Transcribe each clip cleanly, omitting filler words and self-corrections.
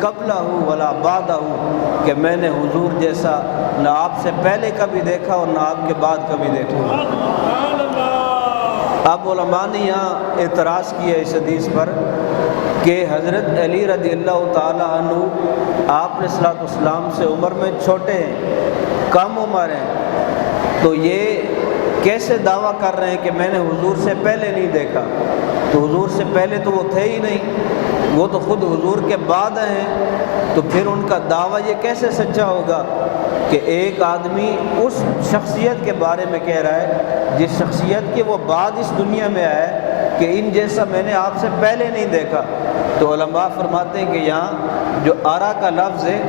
قبلہ ولا بعدہ، کہ میں نے حضور جیسا نہ آپ سے پہلے کبھی دیکھا اور نہ آپ کے بعد کبھی دیکھا۔ اب علماء نے یہاں اعتراض کیا اس حدیث پر کہ حضرت علی رضی اللہ تعالی عنہ آپ علیہ الصلوۃ والسلام سے عمر میں چھوٹے ہیں، کم عمر ہیں، تو یہ کیسے دعویٰ کر رہے ہیں کہ میں نے حضور سے پہلے نہیں دیکھا؟ تو حضور سے پہلے تو وہ تھے ہی نہیں، وہ تو خود حضور کے بعد ہیں، تو پھر ان کا دعویٰ یہ کیسے سچا ہوگا کہ ایک آدمی اس شخصیت کے بارے میں کہہ رہا ہے جس شخصیت کے وہ بعد اس دنیا میں آئے کہ ان جیسا میں نے آپ سے پہلے نہیں دیکھا؟ تو علماء فرماتے ہیں کہ یہاں جو آرا کا لفظ ہے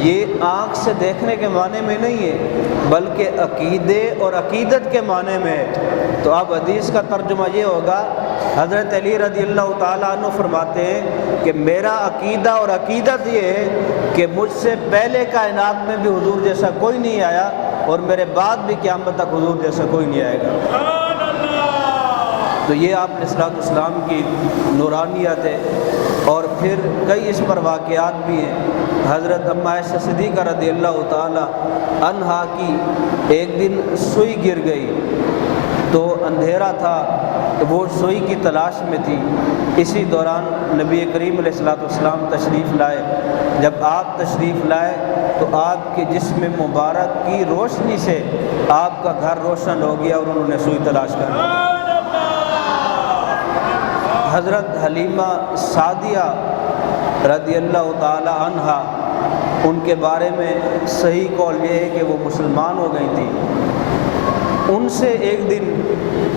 یہ آنکھ سے دیکھنے کے معنی میں نہیں ہے بلکہ عقیدے اور عقیدت کے معنی میں ہے۔ تو اب حدیث کا ترجمہ یہ ہوگا، حضرت علی رضی اللہ تعالیٰ عنہ فرماتے ہیں کہ میرا عقیدہ اور عقیدت یہ ہے کہ مجھ سے پہلے کائنات میں بھی حضور جیسا کوئی نہیں آیا اور میرے بعد بھی قیامت تک حضور جیسا کوئی نہیں آئے گا۔ تو یہ آپ علیہ الصلوۃ والسلام کی نورانیت ہے، اور پھر کئی اس پر واقعات بھی ہیں۔ حضرت اماں عائشہ صدیقہ رضی اللہ تعالی عنہا کی ایک دن سوئی گر گئی، تو اندھیرا تھا، وہ سوئی کی تلاش میں تھی۔ اسی دوران نبی کریم علیہ الصلوۃ والسلام تشریف لائے۔ جب آپ تشریف لائے تو آپ کے جسم مبارک کی روشنی سے آپ کا گھر روشن ہو گیا اور انہوں نے سوئی تلاش کر لی۔ حضرت حلیمہ سعدیہ رضی اللہ تعالی عنہا، ان کے بارے میں صحیح قول یہ ہے کہ وہ مسلمان ہو گئی تھی۔ ان سے ایک دن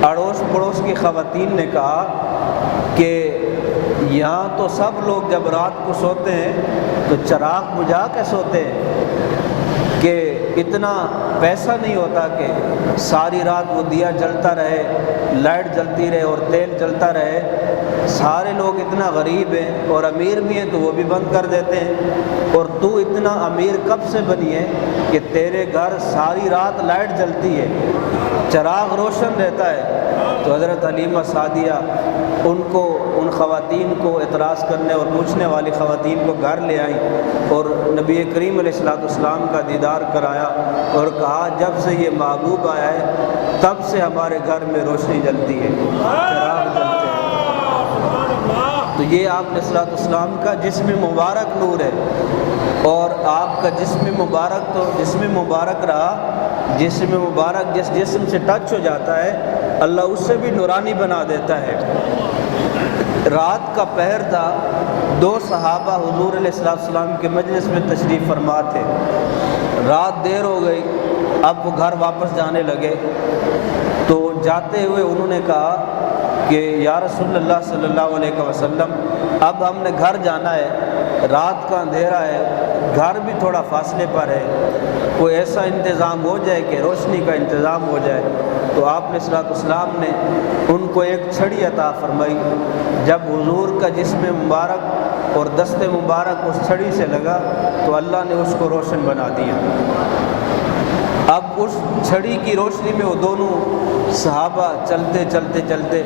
اڑوس پڑوس کی خواتین نے کہا کہ یہاں تو سب لوگ جب رات کو سوتے ہیں تو چراغ بجھا کے سوتے ہیں، کہ اتنا پیسہ نہیں ہوتا کہ ساری رات وہ دیا جلتا رہے، لائٹ جلتی رہے اور تیل جلتا رہے۔ سارے لوگ اتنا غریب ہیں اور امیر بھی ہیں تو وہ بھی بند کر دیتے ہیں، اور تو اتنا امیر کب سے بنی ہے کہ تیرے گھر ساری رات لائٹ جلتی ہے، چراغ روشن رہتا ہے؟ تو حضرت حلیمہ سعدیہ ان خواتین کو اعتراض کرنے اور پوچھنے والی خواتین کو گھر لے آئیں اور نبی کریم علیہ الصلوۃ والسلام کا دیدار کرایا اور کہا جب سے یہ محبوب آیا ہے تب سے ہمارے گھر میں روشنی جلتی ہے، چراغ جلتے ہیں۔ تو یہ آپ علیہ الصلوۃ والسلام کا جسم مبارک نور ہے، اور آپ کا جسم مبارک تو جسم مبارک رہا، جسم مبارک جس جسم سے ٹچ ہو جاتا ہے اللہ اس سے بھی نورانی بنا دیتا ہے۔ رات کا پہر تھا، دو صحابہ حضور علیہ السلام کے مجلس میں تشریف فرما تھے، رات دیر ہو گئی، اب وہ گھر واپس جانے لگے، تو جاتے ہوئے انہوں نے کہا کہ یا رسول اللہ صلی اللہ علیہ وسلم اب ہم نے گھر جانا ہے، رات کا اندھیرا ہے، گھر بھی تھوڑا فاصلے پر ہے، کوئی ایسا انتظام ہو جائے کہ روشنی کا انتظام ہو جائے۔ تو آپ علیہ الصلوۃ والسلام نے ان کو ایک چھڑی عطا فرمائی۔ جب حضور کا جسم مبارک اور دست مبارک اس چھڑی سے لگا تو اللہ نے اس کو روشن بنا دیا۔ اب اس چھڑی کی روشنی میں وہ دونوں صحابہ چلتے چلتے چلتے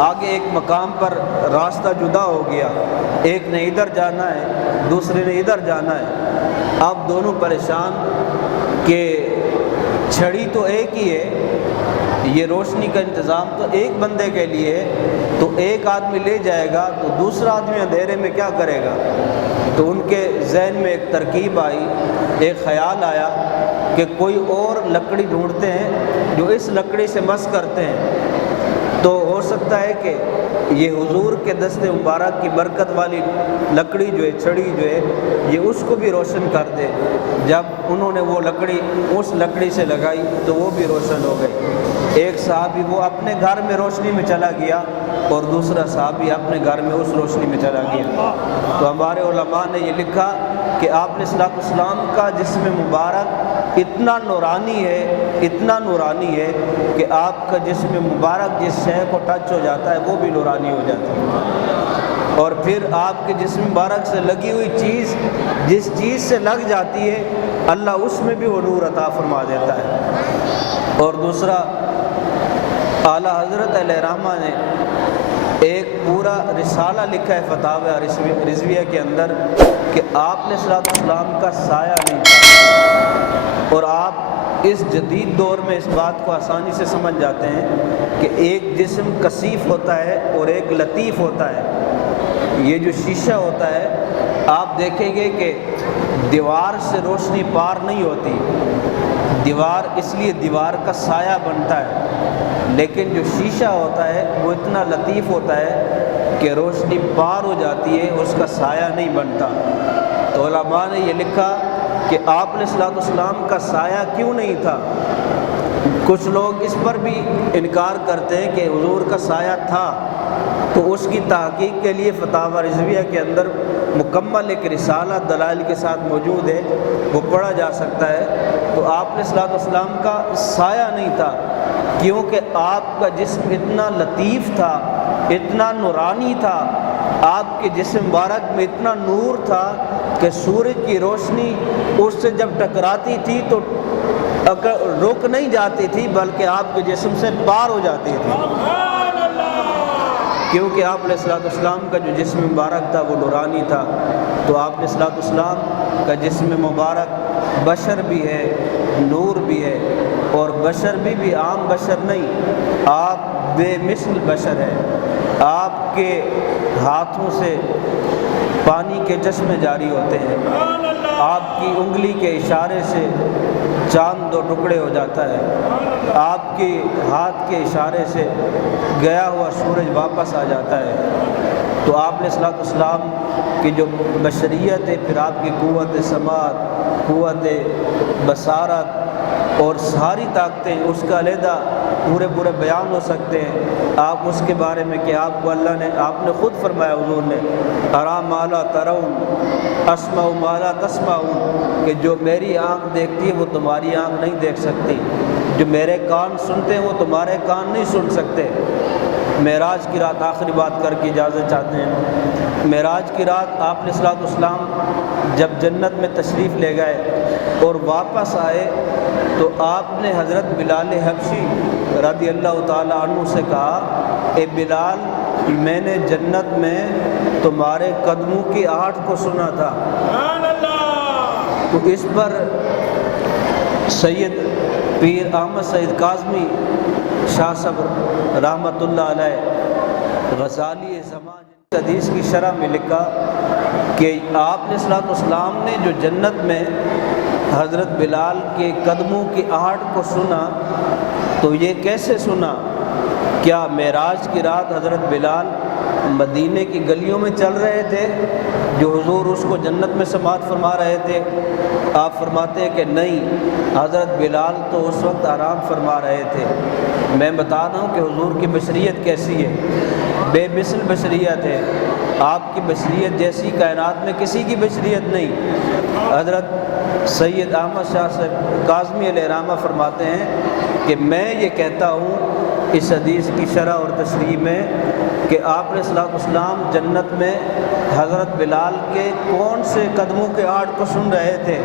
آگے ایک مقام پر راستہ جدا ہو گیا، ایک نے ادھر جانا ہے دوسرے نے ادھر جانا ہے۔ اب دونوں پریشان کہ چھڑی تو ایک ہی ہے، یہ روشنی کا انتظام تو ایک بندے کے لیے ہے، تو ایک آدمی لے جائے گا تو دوسرا آدمی اندھیرے میں کیا کرے گا؟ تو ان کے ذہن میں ایک ترکیب آئی، ایک خیال آیا کہ کوئی اور لکڑی ڈھونڈتے ہیں جو اس لکڑی سے مس کرتے ہیں، تو ہو سکتا ہے کہ یہ حضور کے دست مبارک کی برکت والی لکڑی جو ہے، چھڑی جو ہے، یہ اس کو بھی روشن کر دے۔ جب انہوں نے وہ لکڑی اس لکڑی سے لگائی تو وہ بھی روشن ہو گئی۔ ایک صحابی وہ اپنے گھر میں روشنی میں چلا گیا اور دوسرا صحابی اپنے گھر میں اس روشنی میں چلا گیا۔ تو ہمارے علماء نے یہ لکھا کہ آپ علیہ السلام کا جسم مبارک اتنا نورانی ہے کہ آپ کا جسم مبارک جس شے کو ٹچ ہو جاتا ہے وہ بھی نورانی ہو جاتی ہے، اور پھر آپ کے جسم مبارک سے لگی ہوئی چیز جس چیز سے لگ جاتی ہے اللہ اس میں بھی وہ نور عطا فرما دیتا ہے۔ اور دوسرا اعلیٰ حضرت علیہ رحمہ نے ایک پورا رسالہ لکھا ہے فتاوی رضویہ کے اندر کہ آپ نے صلی اللہ علیہ وسلم کا سایہ نہیں تھا، اور آپ اس جدید دور میں اس بات کو آسانی سے سمجھ جاتے ہیں کہ ایک جسم کثیف ہوتا ہے اور ایک لطیف ہوتا ہے۔ یہ جو شیشہ ہوتا ہے آپ دیکھیں گے کہ دیوار سے روشنی پار نہیں ہوتی، دیوار اس لیے دیوار کا سایہ بنتا ہے، لیکن جو شیشہ ہوتا ہے وہ اتنا لطیف ہوتا ہے کہ روشنی پار ہو جاتی ہے، اس کا سایہ نہیں بنتا۔ تو علماء نے یہ لکھا کہ آپ نے صلی اللہ علیہ وسلم کا سایہ کیوں نہیں تھا۔ کچھ لوگ اس پر بھی انکار کرتے ہیں کہ حضور کا سایہ تھا، تو اس کی تحقیق کے لیے فتاوی رضویہ کے اندر مکمل ایک رسالہ دلائل کے ساتھ موجود ہے، وہ پڑھا جا سکتا ہے۔ تو آپ نے صلی اللہ علیہ وسلم کا سایہ نہیں تھا، کیونکہ آپ کا جسم اتنا لطیف تھا، اتنا نورانی تھا، آپ کے جسم مبارک میں اتنا نور تھا کہ سورج کی روشنی اس سے جب ٹکراتی تھی تو رک نہیں جاتی تھی، بلکہ آپ کے جسم سے پار ہو جاتی تھی، کیونکہ آپ علیہ الصلوۃ والسلام کا جو جسم مبارک تھا وہ نورانی تھا۔ تو آپ علیہ الصلوۃ والسلام کا جسم مبارک بشر بھی ہے، نور بھی ہے، اور بشر بھی عام بشر نہیں، آپ بے مثل بشر ہیں۔ آپ کے ہاتھوں سے پانی کے چشمے جاری ہوتے ہیں، آپ کی انگلی کے اشارے سے چاند دو ٹکڑے ہو جاتا ہے، آپ کے ہاتھ کے اشارے سے گیا ہوا سورج واپس آ جاتا ہے۔ تو آپ علیہ الصلوۃ والسلام کی جو بشریت ہے، پھر آپ کی قوت سماعت، قوت بصارت اور ساری طاقتیں، اس کا علیحدہ پورے بیان ہو سکتے ہیں۔ آپ اس کے بارے میں کہ آپ کو اللہ نے، آپ نے خود فرمایا حضور نے، ارا ما لا ترون اسمع ما لا تسمعون، کہ جو میری آنکھ دیکھتی ہے وہ تمہاری آنکھ نہیں دیکھ سکتی، جو میرے کان سنتے ہیں وہ تمہارے کان نہیں سن سکتے۔ معراج کی رات آخری بات کر کے اجازت چاہتے ہیں۔ معراج کی رات آپ علیہ الصلوۃ والسلام جب جنت میں تشریف لے گئے اور واپس آئے تو آپ نے حضرت بلال حبشی رضی اللہ تعالیٰ عنہ سے کہا، اے بلال، میں نے جنت میں تمہارے قدموں کی آہٹ کو سنا تھا۔ تو اس پر سید پیر احمد سعید کاظمی شاہ صاحب رحمۃ اللہ علیہ غزالی زمان حدیث کی شرح میں لکھا کہ آپ نے صلی اللہ علیہ وسلم نے جو جنت میں حضرت بلال کے قدموں کی آہٹ کو سنا، تو یہ کیسے سنا؟ کیا معراج کی رات حضرت بلال مدینے کی گلیوں میں چل رہے تھے جو حضور اس کو جنت میں سماعت فرما رہے تھے؟ آپ فرماتے ہیں کہ نہیں، حضرت بلال تو اس وقت آرام فرما رہے تھے۔ میں بتا رہا ہوں کہ حضور کی بشریت کیسی ہے، بے مثل بشریت ہے، آپ کی بشریت جیسی کائنات میں کسی کی بشریت نہیں۔ حضرت سید احمد شاہ صاحب کاظمی علیہ رحمہ فرماتے ہیں کہ میں یہ کہتا ہوں اس حدیث کی شرح اور تشریح میں کہ آپ علیہ الصلوۃ والسلام جنت میں حضرت بلال کے کون سے قدموں کے آہٹ کو سن رہے تھے؟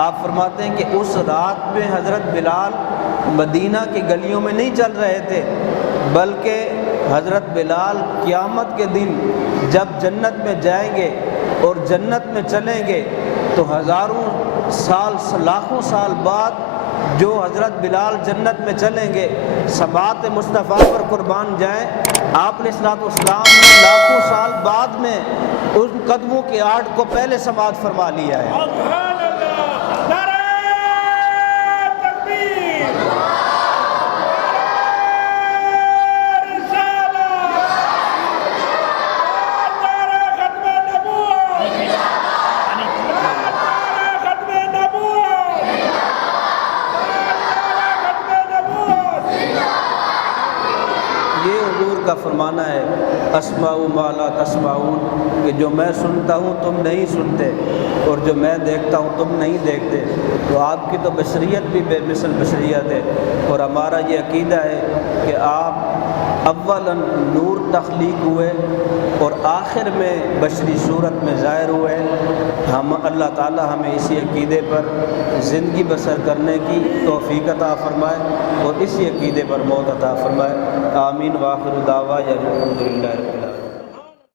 آپ فرماتے ہیں کہ اس رات میں حضرت بلال مدینہ کی گلیوں میں نہیں چل رہے تھے، بلکہ حضرت بلال قیامت کے دن جب جنت میں جائیں گے اور جنت میں چلیں گے تو ہزاروں سال، لاکھوں سال بعد جو حضرت بلال جنت میں چلیں گے، سماعت مصطفیٰ پر قربان جائیں، آپ علیہ الصلوۃ والسلام نے لاکھوں سال بعد میں ان قدموں کی آہٹ کو پہلے سماعت فرما لیا ہے۔ کا فرمانا ہے اسمع ما لا تسمعون، کہ جو میں سنتا ہوں تم نہیں سنتے، اور جو میں دیکھتا ہوں تم نہیں دیکھتے۔ تو آپ کی تو بشریت بھی بے مثل بشریت ہے، اور ہمارا یہ عقیدہ ہے کہ آپ اولاً نور تخلیق ہوئے اور آخر میں بشری صورت میں ظاہر ہوئے. ہم اللہ تعالی ہمیں اسی عقیدے پر زندگی بسر کرنے کی توفیق عطا فرمائے اور اسی عقیدے پر موت عطا فرمائے. آمین. وآخر دعوانا الحمدللہ رب العالمین.